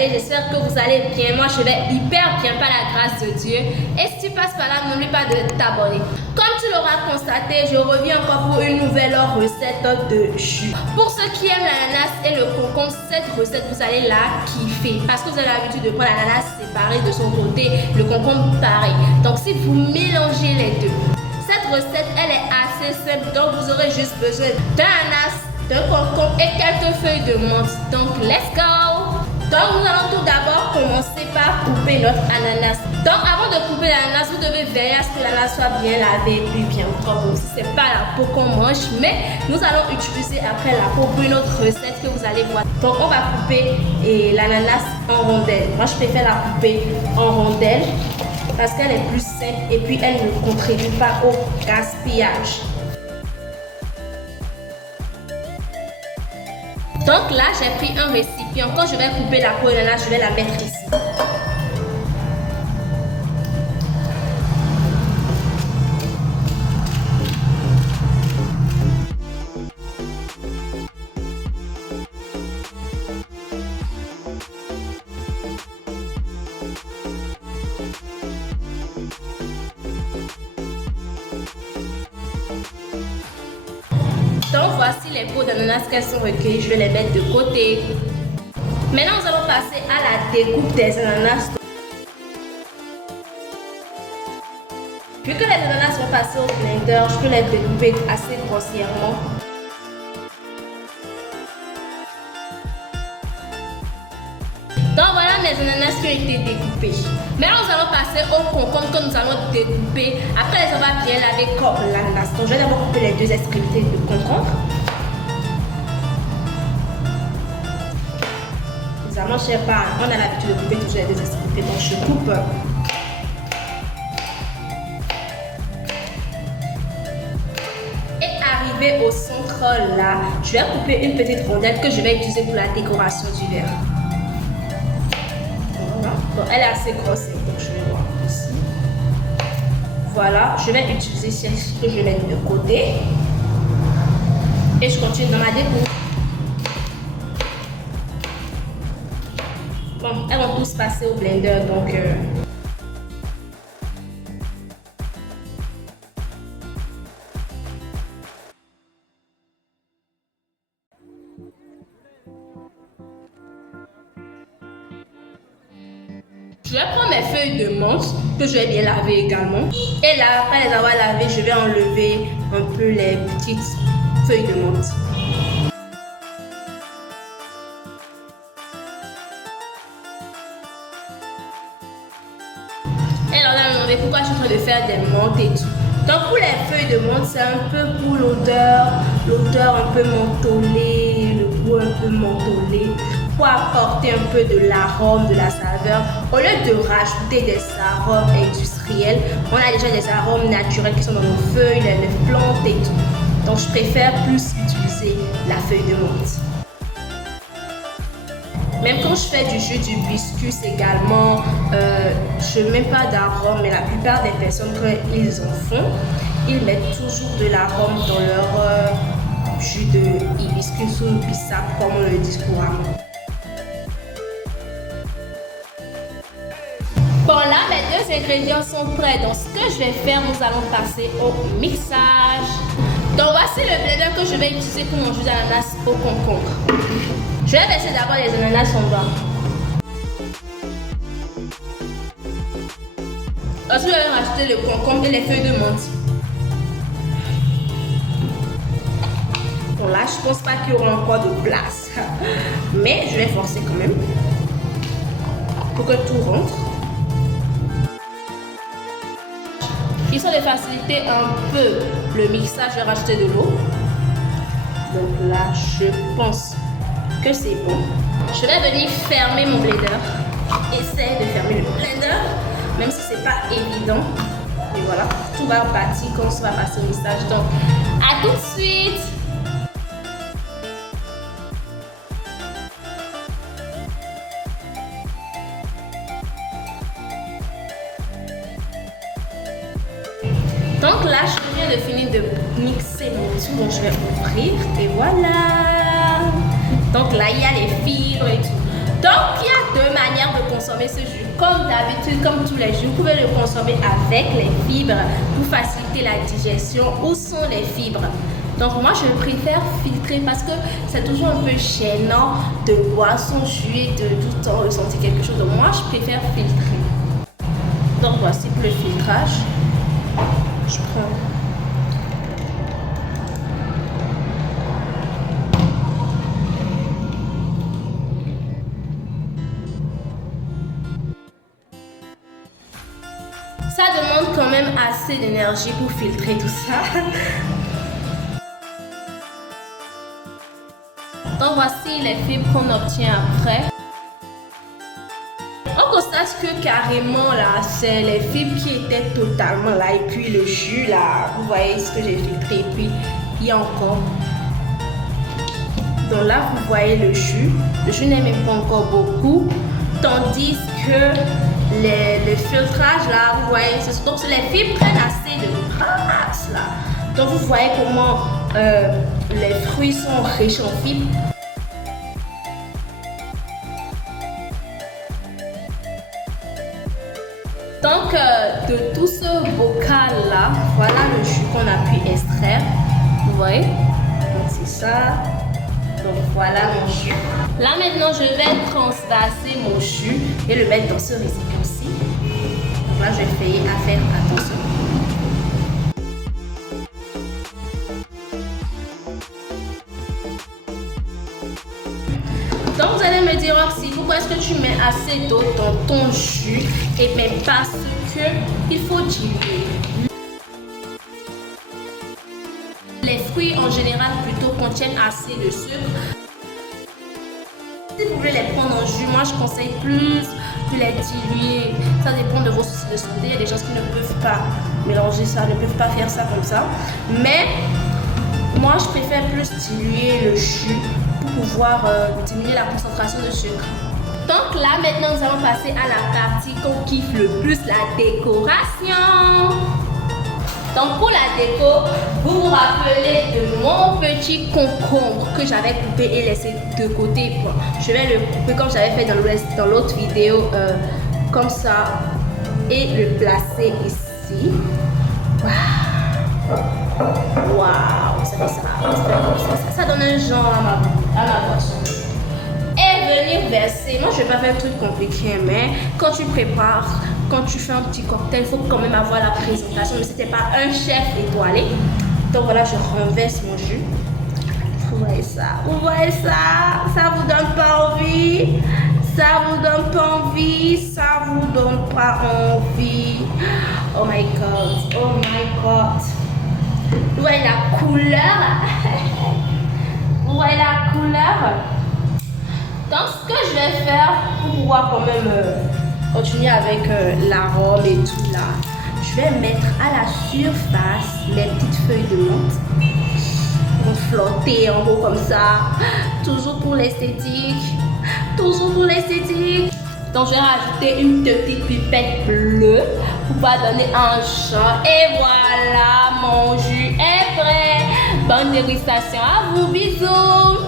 allez? J'espère que vous allez bien. Moi, je vais hyper bien par la grâce de Dieu. Et si tu passes par là, n'oublie pas de t'abonner. Comme tu l'auras constaté, je reviens encore pour une nouvelle recette de jus. Pour ceux qui aiment l'ananas et le concombre, cette recette, vous allez la kiffer. Parce que vous avez l'habitude de prendre l'ananas séparé de son côté, le concombre pareil. Donc, si vous mélangez les deux, cette recette, elle est assez simple. Donc, vous aurez juste besoin d'un ananas, d'un concombre et quelques feuilles de menthe. Donc, let's go! Donc, nous allons tout d'abord commencer par couper notre ananas. Donc, avant de couper l'ananas, vous devez veiller à ce que l'ananas soit bien lavé et puis bien propre. Ce n'est pas la peau qu'on mange, mais nous allons utiliser après la peau pour une autre recette que vous allez voir. Donc, on va couper l'ananas en rondelles. Moi, je préfère la couper en rondelles parce qu'elle est plus simple et puis elle ne contribue pas au gaspillage. Donc là, j'ai pris un récipient. Quand je vais couper la peau de l'ananas, je vais la mettre ici. Donc voici les peaux d'ananas qu'elles sont recueillies, je vais les mettre de côté. Maintenant nous allons passer à la découpe des ananas. Vu que les ananas vont passer au blender, je peux les découper assez grossièrement. Donc voilà mes ananas qui ont été découpés. Maintenant nous allons passer au concombre que nous allons découper. Après les avoir bien lavé comme l'ananas. Donc je vais d'abord couper les deux extrémités de concombre. Évidemment, je ne sais pas, on a l'habitude de couper toujours les deux extrémités. Donc je coupe. Et arrivé au centre là, je vais couper une petite rondelle que je vais utiliser pour la décoration du verre. Bon, elle est assez grosse, donc je vais voir ici. Voilà, je vais utiliser celle que je vais mettre de côté. Et je continue dans ma découpe. Bon, elles vont tous passer au blender, donc... Je vais prendre mes feuilles de menthe que je vais bien laver également. Et là, après les avoir lavées, je vais enlever un peu les petites feuilles de menthe. Et alors là, vous me demandez pourquoi je suis en train de faire des menthes et tout. Donc pour les feuilles de menthe, c'est un peu pour l'odeur un peu mentholée, le goût un peu mentholé. Pour apporter un peu de l'arôme, de la saveur, au lieu de rajouter des arômes industriels, on a déjà des arômes naturels qui sont dans nos feuilles, les plantes et tout. Donc je préfère plus utiliser la feuille de menthe. Même quand je fais du jus d'hibiscus également, je ne mets pas d'arôme, mais la plupart des personnes, quand ils en font, ils mettent toujours de l'arôme dans leur jus de hibiscus ou bissap, comme on le dit couramment. Bon là, mes deux ingrédients sont prêts. Donc ce que je vais faire, nous allons passer au mixage. Donc voici le blender que je vais utiliser pour mon jus d'ananas au concombre. Je vais verser d'abord les ananas en bas. Ensuite, je vais rajouter le concombre et les feuilles de menthe. Bon là, je pense pas qu'il y aura encore de place. Mais je vais forcer quand même pour que tout rentre. Histoire de faciliter un peu le mixage, je vais rajouter de l'eau. Donc là, je pense que c'est bon. Je vais venir fermer mon blender. Essaye de fermer le blender, même si c'est pas évident. Et voilà, tout va bâtir quand on va passer au mixage. Donc, à tout de suite. Donc là, je viens de finir de mixer mon tout, donc je vais ouvrir et voilà. Donc là, il y a les fibres et tout. Donc il y a deux consommer ce jus comme d'habitude, comme tous les jus. Vous pouvez le consommer avec les fibres pour faciliter la digestion. Où sont les fibres? Donc moi je préfère filtrer parce que c'est toujours un peu gênant de boire son jus et de tout le temps ressentir quelque chose. Donc moi je préfère filtrer. Donc voici pour le filtrage. Je prends ça demande quand même assez d'énergie pour filtrer tout ça. Donc voici les fibres qu'on obtient après. On constate que carrément là, c'est les fibres qui étaient totalement là et puis le jus là, vous voyez ce que j'ai filtré et puis il y a encore. Donc là vous voyez le jus n'est même pas encore beaucoup, tandis que le filtrage là, vous voyez, donc les fibres prennent assez de place là. Donc vous voyez comment les fruits sont riches en fibres. Donc de tout ce bocal là, voilà le jus qu'on a pu extraire. Vous voyez, donc c'est ça. Donc voilà mon jus. Là maintenant je vais transvaser mon jus et le mettre dans ce récipient-ci. Donc là je vais faire attention. Donc vous allez me dire aussi pourquoi est-ce que tu mets assez d'eau dans ton jus? Et bien parce que il faut diluer. Les fruits en général plutôt contiennent assez de sucre. Si vous voulez les prendre en jus, moi je conseille plus de les diluer. Ça dépend de vos soucis de santé. Il y a des gens qui ne peuvent pas mélanger ça, ne peuvent pas faire ça comme ça. Mais moi je préfère plus diluer le jus pour pouvoir diminuer la concentration de sucre. Donc là maintenant nous allons passer à la partie qu'on kiffe le plus, la décoration. Donc pour la déco, vous vous rappelez de mon petit concombre que j'avais coupé et laissé de côté. Bon, je vais le couper comme j'avais fait dans l'autre vidéo, comme ça, et le placer ici. Waouh, wow, ça fait ça. Ça donne un genre à ma boisson. Et venir verser. Moi, je vais pas faire un truc compliqué, mais quand tu prépares, quand tu fais un petit cocktail, il faut quand même avoir la présentation. Mais c'était pas un chef étoilé. Donc voilà, je renverse mon jus. Vous voyez ça? Vous voyez ça? Ça vous donne pas envie? Ça vous donne pas envie? Ça vous donne pas envie? Oh my god! Oh my god! Vous voyez la couleur? Vous voyez la couleur? Donc ce que je vais faire pour pouvoir quand même continuer avec l'arôme et tout là, je vais mettre à la surface mes petites feuilles de menthe. Vont flotter en haut comme ça, toujours pour l'esthétique, toujours pour l'esthétique. Donc je vais rajouter une petite pipette bleue pour pas donner un champ. Et voilà, mon jus est prêt. Bonne dégustation à vous, bisous.